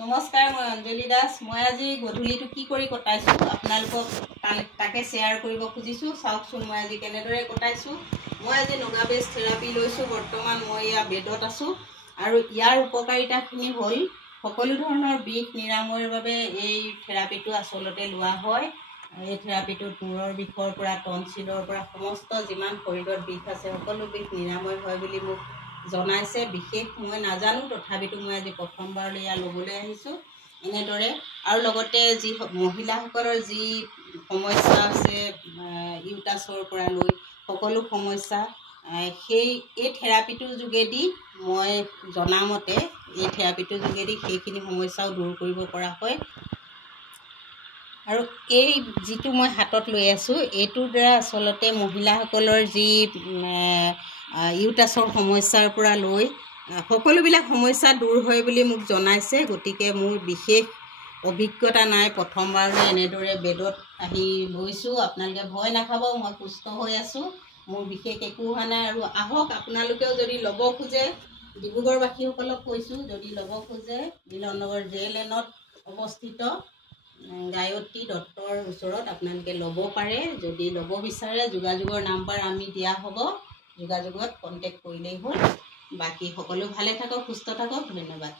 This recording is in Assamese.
নমস্কাৰ, মই অঞ্জলি দাস। মই আজি গধূলিটো কি কৰি কটাইছোঁ আপোনালোকক তাকে শ্বেয়াৰ কৰিব খুজিছোঁ। চাওকচোন মই আজি কেনেদৰে কটাইছোঁ। মই আজি নগা বেছ থেৰাপি লৈছোঁ। বৰ্তমান মই ইয়াৰ বেডত আছোঁ আৰু ইয়াৰ উপকাৰিতাখিনি হ'ল সকলো ধৰণৰ বিষ নিৰাময়ৰ বাবে এই থেৰাপিটো আচলতে লোৱা হয়। এই থেৰাপিটোত মূৰৰ বিষৰ পৰা টনচিলৰ পৰা সমস্ত যিমান শৰীৰত বিষ আছে সকলো বিষ নিৰাময় হয় বুলি মোক জনাইছে। বিশেষ মই নাজানো, তথাপিতো মই আজি প্ৰথমবাৰলৈ ইয়াত ল'বলৈ আহিছোঁ এনেদৰে। আৰু লগতে যি মহিলাসকলৰ যি সমস্যা আছে ইউটাছৰ পৰা লৈ সকলো সমস্যা এই থেৰাপিটোৰ যোগেদি মই জনামতে এই থেৰাপিটোৰ যোগেদি সেইখিনি সমস্যাও দূৰ কৰিব পৰা হয়। আৰু এই যিটো মই হাতত লৈ আছোঁ এইটোৰ দ্বাৰা আচলতে মহিলাসকলৰ যি ইউটাছৰ সমস্যাৰ পৰা লৈ সকলোবিলাক সমস্যা দূৰ হয় বুলি মোক জনাইছে। গতিকে মোৰ বিশেষ অভিজ্ঞতা নাই, প্ৰথমবাৰলৈ এনেদৰে বেডত আহি লৈছোঁ। আপোনালোকে ভয় নাখাব, মই সুস্থ হৈ আছোঁ, মোৰ বিশেষ একো হোৱা নাই। আৰু আহক আপোনালোকেও যদি ল'ব খোজে, ডিব্ৰুগড়বাসীসকলক কৈছোঁ, যদি ল'ব খোজে মিলননগৰ JLN-ত অৱস্থিত গায়ত্ৰী দত্তৰ ওচৰত আপোনালোকে ল'ব পাৰে। যদি ল'ব বিচাৰে যোগাযোগৰ নাম্বাৰ আমি দিয়া হ'ব, যোগাযোগত কণ্টেক্ট কৰিলেই হ'ল। বাকী সকলো ভালে থাকক, সুস্থ থাকক। ধন্যবাদ।